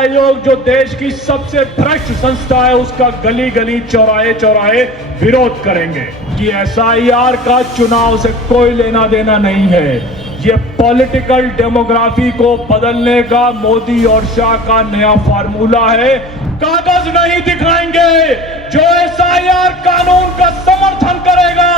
आयोग जो देश की सबसे भ्रष्ट संस्था है उसका गली गली चौराहे चौराहे विरोध करेंगे कि एसआईआर का चुनाव से कोई लेना देना नहीं है। ये पॉलिटिकल डेमोग्राफी को बदलने का मोदी और शाह का नया फार्मूला है। कागज नहीं दिखाएंगे। जो एसआईआर कानून का समर्थन करेगा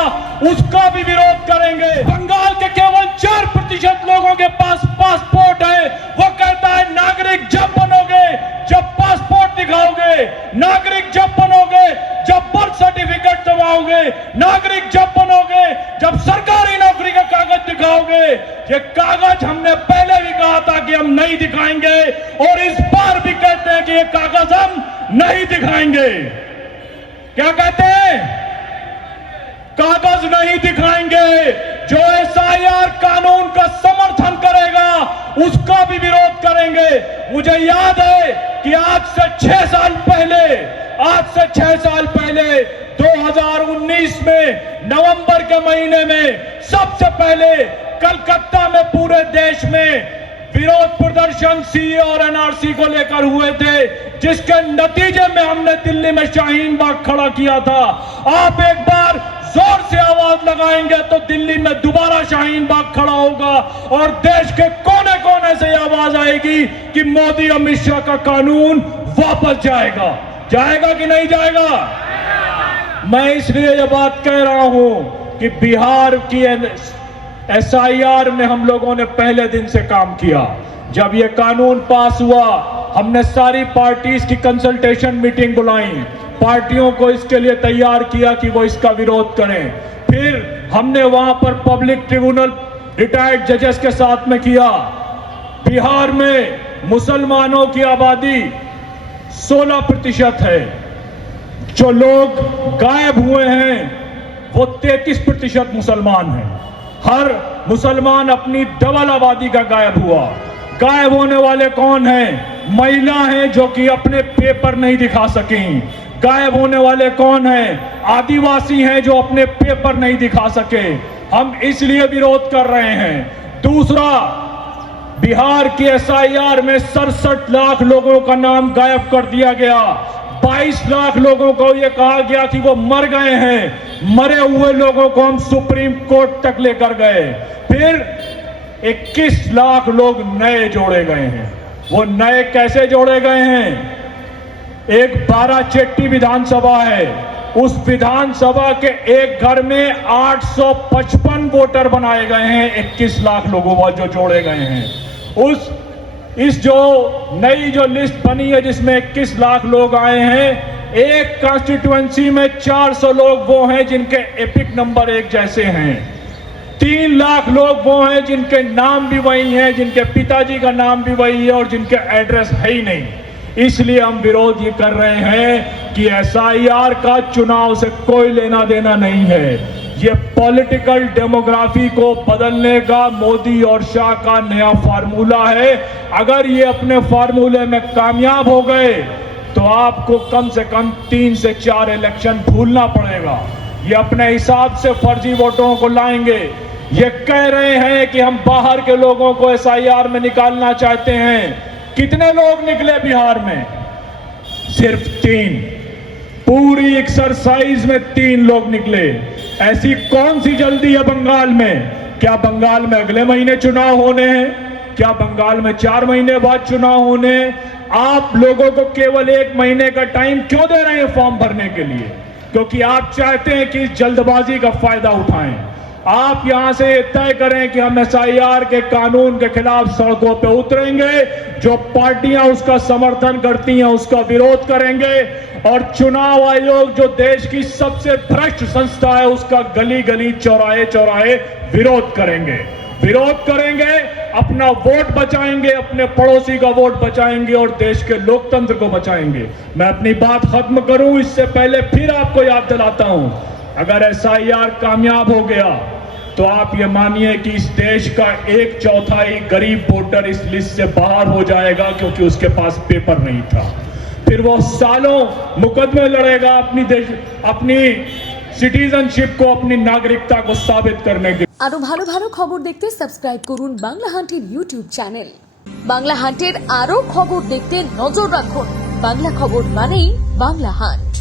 उसका भी विरोध करेंगे। बंगाल के केवल 4% लोगों के पास पासपोर्ट है। वो कहता है नागरिक जब बनोगे जब पासपोर्ट दिखाओगे, नागरिक जब बनोगे जब बर्थ सर्टिफिकेट दिखाओगे, नागरिक जब बनोगे जब सरकारी नौकरी का कागज दिखाओगे। ये कागज हमने पहले भी कहा था कि हम नहीं दिखाएंगे और इस बार भी कहते हैं कि ये कागज हम नहीं दिखाएंगे। क्या कहते हैं? कागज नहीं दिखाएंगे। जो एसआईआर कानून का समर्थन करेगा उसका भी विरोध करेंगे। मुझे याद है कि आज से 6 साल पहले 2019 में नवंबर के महीने में सबसे पहले कलकत्ता में पूरे देश में विरोध प्रदर्शन सीए और एनआरसी को लेकर हुए थे, जिसके नतीजे में हमने दिल्ली में शाहीन बाग खड़ा किया था। आप एक बार जोर से आवाज लगाएंगे तो दिल्ली में दोबारा शाहीन बाग खड़ा होगा और देश के कोने कोने से आवाज आएगी कि मोदी अमित शाह का कानून वापस जाएगा। जाएगा कि नहीं जाएगा? मैं इसलिए यह बात कह रहा हूं कि बिहार की एसआईआर में हम लोगों ने पहले दिन से काम किया। जब यह कानून पास हुआ हमने सारी पार्टीज की कंसल्टेशन मीटिंग बुलाई, पार्टियों को इसके लिए तैयार किया कि वो इसका विरोध करें। फिर हमने वहां पर पब्लिक ट्रिब्यूनल रिटायर्ड जजेस के साथ में किया। बिहार में मुसलमानों की आबादी 16% है। जो लोग गायब हुए हैं वो 33% मुसलमान हैं। हर मुसलमान अपनी डबल आबादी का गायब हुआ। गायब होने वाले कौन हैं? महिला हैं जो कि अपने पेपर नहीं दिखा सकें। गायब होने वाले कौन हैं? आदिवासी हैं जो अपने पेपर नहीं दिखा सके। हम इसलिए विरोध कर रहे हैं। दूसरा, बिहार की एसआईआर में 67 लाख लोगों का नाम गायब कर दिया गया। 22 लाख लोगों को यह कहा गया कि वो मर गए हैं। मरे हुए लोगों को हम सुप्रीम कोर्ट तक लेकर गए। फिर 21 लाख लोग नए जोड़े गए हैं। वो नए कैसे जोड़े गए हैं? एक 12 चेट्टी विधानसभा है। उस विधानसभा के एक घर में 855 वोटर बनाए गए हैं। 21 लाख लोगों को जो जोड़े गए हैं। इस जो नई जो लिस्ट बनी है जिसमें 21 लाख लोग आए हैं, एक कॉन्स्टिट्यूएंसी में 400 लोग वो हैं जिनके एपिक नंबर एक जैसे हैं। 3 लाख लोग वो हैं जिनके नाम भी वही हैं, जिनके पिताजी का नाम भी वही है और जिनके एड्रेस है ही नहीं। इसलिए हम विरोध ये कर रहे हैं कि एसआईआर का चुनाव से कोई लेना देना नहीं है। ये पॉलिटिकल डेमोग्राफी को बदलने का मोदी और शाह का नया फार्मूला है। अगर ये अपने फार्मूले में कामयाब हो गए तो आपको कम से कम 3 से 4 इलेक्शन भूलना पड़ेगा। ये अपने हिसाब से फर्जी वोटों को लाएंगे। ये कह रहे हैं कि हम बाहर के लोगों को एसआईआर में निकालना चाहते हैं। कितने लोग निकले बिहार में? सिर्फ 3। पूरी एक्सरसाइज में 3 लोग निकले। ऐसी कौन सी जल्दी है बंगाल में? क्या बंगाल में अगले महीने चुनाव होने हैं? क्या बंगाल में 4 महीने बाद चुनाव होने हैं? आप लोगों को केवल 1 महीने का टाइम क्यों दे रहे हैं फॉर्म भरने के लिए? क्योंकि आप चाहते हैं कि इस जल्दबाजी का फायदा उठाएं। आप यहां से तय करें कि हम एसआईआर के कानून के खिलाफ सड़कों पे उतरेंगे। जो पार्टियां उसका समर्थन करती हैं उसका विरोध करेंगे और चुनाव आयोग जो देश की सबसे भ्रष्ट संस्था है उसका गली गली चौराहे चौराहे विरोध करेंगे। अपना वोट बचाएंगे, अपने पड़ोसी का वोट बचाएंगे और देश के लोकतंत्र को बचाएंगे। मैं अपनी बात खत्म करूं इससे पहले फिर आपको याद दिलाता हूं, अगर एसआईआर कामयाब हो गया तो आप ये मानिए कि इस देश का 1/4 गरीब वोटर इस लिस्ट से बाहर हो जाएगा क्योंकि उसके पास पेपर नहीं था। फिर वो सालों मुकदमे लड़ेगा अपनी सिटीजनशिप को, अपनी नागरिकता को साबित करने के। আরো ভালো ভালো খবর দেখতে সাবস্ক্রাইব করুন বাংলা হান্টির ইউটিউব চ্যানেল। বাংলা হান্টের আরও খবর দেখতে নজর রাখুন। বাংলা খবর মানেই বাংলা হান্ট।